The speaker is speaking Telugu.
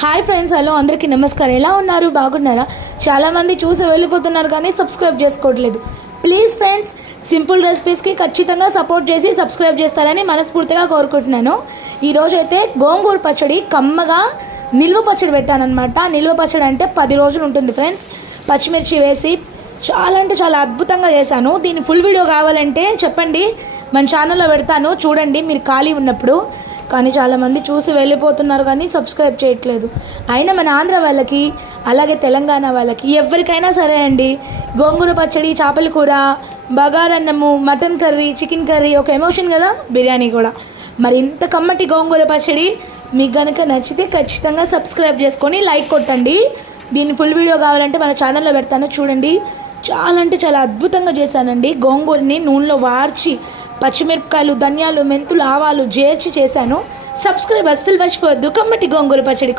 హాయ్ ఫ్రెండ్స్, హలో అందరికీ నమస్కారం. ఎలా ఉన్నారు? బాగున్నారా? చాలామంది చూసి వెళ్ళిపోతున్నారు కానీ సబ్స్క్రైబ్ చేసుకోవట్లేదు. ప్లీజ్ ఫ్రెండ్స్, సింపుల్ రెసిపీస్కి ఖచ్చితంగా సపోర్ట్ చేసి సబ్స్క్రైబ్ చేస్తారని మనస్ఫూర్తిగా కోరుకుంటున్నాను. ఈరోజు అయితే గోంగూర పచ్చడి కమ్మగా నిల్వ పచ్చడి పెట్టానమాట. నిల్వ పచ్చడి అంటే 10 రోజులు ఉంటుంది ఫ్రెండ్స్. పచ్చిమిర్చి వేసి చాలా అంటే చాలా అద్భుతంగా చేశాను. దీని ఫుల్ వీడియో కావాలంటే చెప్పండి, మన ఛానల్లో పెడతాను, చూడండి మీరు ఖాళీ ఉన్నప్పుడు. కానీ చాలామంది చూసి వెళ్ళిపోతున్నారు కానీ సబ్స్క్రైబ్ చేయట్లేదు. అయినా మన ఆంధ్ర వాళ్ళకి, అలాగే తెలంగాణ వాళ్ళకి, ఎవరికైనా సరే అండి, గోంగూర పచ్చడి, చేపల కూర, బగారన్నము, మటన్ కర్రీ, చికెన్ కర్రీ ఒక ఎమోషన్ కదా, బిర్యానీ కూడా. మరి ఇంత కమ్మటి గోంగూర పచ్చడి మీకు కనుక నచ్చితే ఖచ్చితంగా సబ్స్క్రైబ్ చేసుకొని లైక్ కొట్టండి. దీని ఫుల్ వీడియో కావాలంటే మన ఛానల్లో పెడతాను, చూడండి. చాలా అంటే చాలా అద్భుతంగా చేశానండి. గోంగూరని నూనెలో వార్చి పచ్చిమిరపకాయలు, ధనియాలు, మెంతులు, ఆవాలు చేర్చి చేశాను. సబ్స్క్రైబ్ అస్సలు మర్చిపోవద్దు. కమ్మటి గోంగూర పచ్చడి.